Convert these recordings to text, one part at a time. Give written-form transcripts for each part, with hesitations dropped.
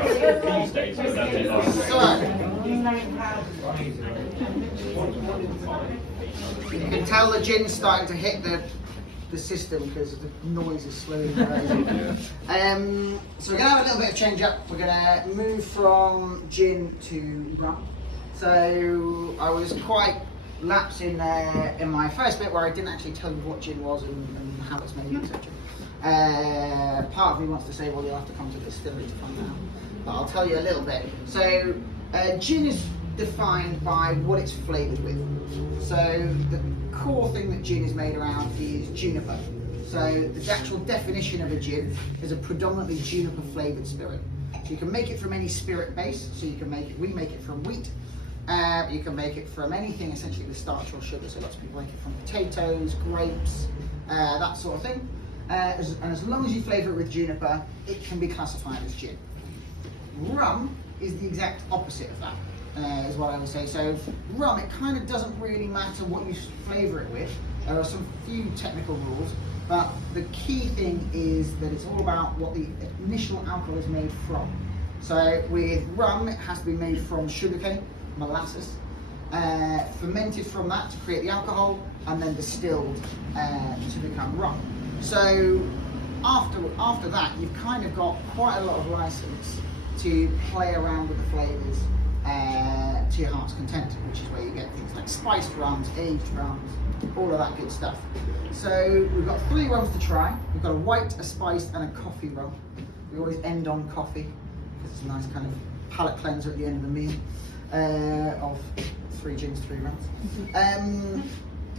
You can tell the gin's starting to hit the system because the noise is slowly rising. So we're going to have a little bit of change up. We're going to move from gin to rum. So I was quite lapse in my first bit where I didn't actually tell you what gin was and how it's made, etc. Part of me wants to say, well, you'll have to come to the distillery to find out, but I'll tell you a little bit. So gin is defined by what it's flavoured with. So the core thing that gin is made around is juniper. So the actual definition of a gin is a predominantly juniper flavoured spirit. So you can make it from any spirit base. So you can we make it from wheat. You can make it from anything essentially with starch or sugar. So lots of people make it from potatoes, grapes, that sort of thing. And as long as you flavour it with juniper, it can be classified as gin. Rum is the exact opposite of that, is what I would say. So rum, it kind of doesn't really matter what you flavour it with. There are some few technical rules, but the key thing is that it's all about what the initial alcohol is made from. So with rum, it has to be made from sugarcane, molasses, fermented from that to create the alcohol, and then distilled to become rum. So after that, you've kind of got quite a lot of license to play around with the flavours to your heart's content, which is where you get things like spiced rums, aged rums, all of that good stuff. So we've got 3 rums to try. We've got a white, a spiced, and a coffee rum. We always end on coffee because it's a nice kind of palate cleanser at the end of the meal of 3 gins, 3 rums.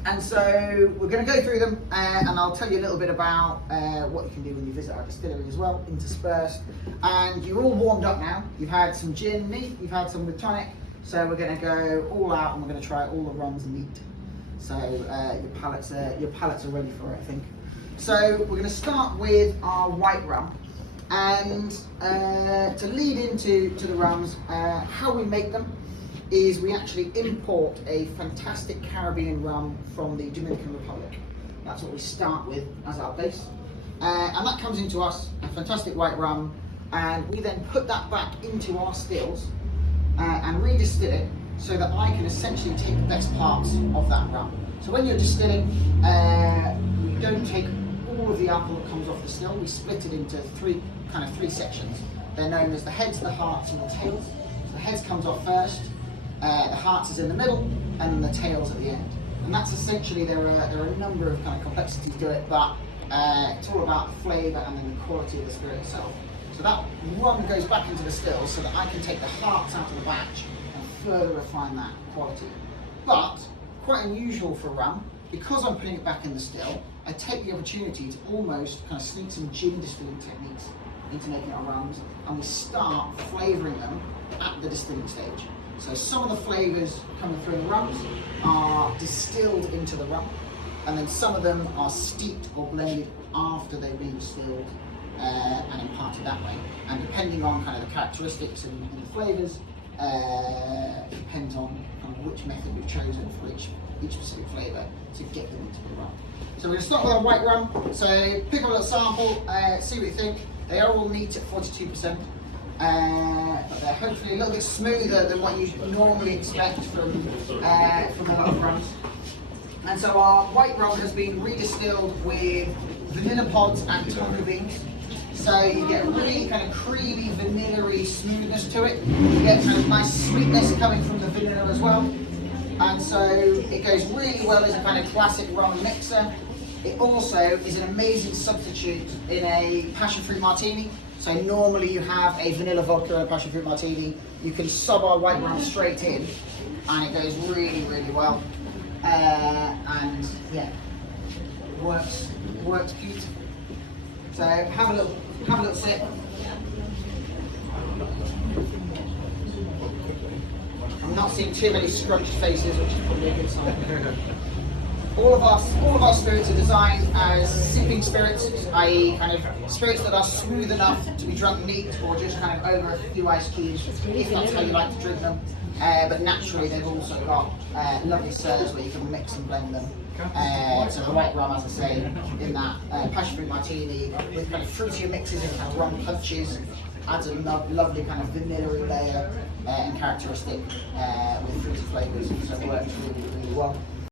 And so we're going to go through them and I'll tell you a little bit about what you can do when you visit our distillery as well, interspersed. And you're all warmed up now. You've had some gin neat, you've had some with tonic. So we're going to go all out and we're going to try all the rums neat. So your palates are ready for it, I think. So we're going to start with our white rum. And to lead into the rums, how we make them is we actually import a fantastic Caribbean rum from the Dominican Republic. That's what we start with as our base. And that comes into us, a fantastic white rum, and we then put that back into our stills and redistill it so that I can essentially take the best parts of that rum. So when you're distilling, we don't take all of the alcohol that comes off the still, we split it into three sections. They're known as the heads, the hearts, and the tails. So the heads comes off first, the hearts is in the middle, and then the tails at the end. And that's essentially, there are a number of kind of complexities to it, but it's all about the flavour and then the quality of the spirit itself. So that rum goes back into the still so that I can take the hearts out of the batch and further refine that quality. But, quite unusual for rum, because I'm putting it back in the still, I take the opportunity to almost kind of sneak some gin distilling techniques into making our rums, and we start flavouring them at the distilling stage. So some of the flavours coming through the rums are distilled into the rum, and then some of them are steeped or blended after they've been distilled and imparted that way. And depending on kind of the characteristics and the flavours, depends on which method we've chosen for each specific flavour to get them into the rum. So we're going to start with our white rum. So pick up a little sample, see what you think. They are all neat at 42%. But they're hopefully a little bit smoother than what you normally expect from a lot of rums. And so our white rum has been redistilled with vanilla pods and tonka beans. So you get a really kind of creamy, vanilla-y smoothness to it. You get kind of nice sweetness coming from the vanilla as well. And so it goes really well as a kind of classic rum mixer. It also is an amazing substitute in a passion fruit martini. So normally you have a vanilla vodka and a passion fruit martini. You can sub our white rum straight in, and it goes really, really well. And yeah, works beautifully. So have a little sip. I'm not seeing too many scrunched faces, which is probably a good sign. All of our spirits are designed as sipping spirits, i.e. kind of spirits that are smooth enough to be drunk neat or just kind of over a few ice cubes, if that's how you like to drink them. But naturally they've also got lovely serves where you can mix and blend them. So the white rum, as I say, in that passion fruit martini with kind of fruitier mixes and kind of rum punches. adds a lovely kind of vanilla layer and characteristic with fruity flavours, so it works really, really well.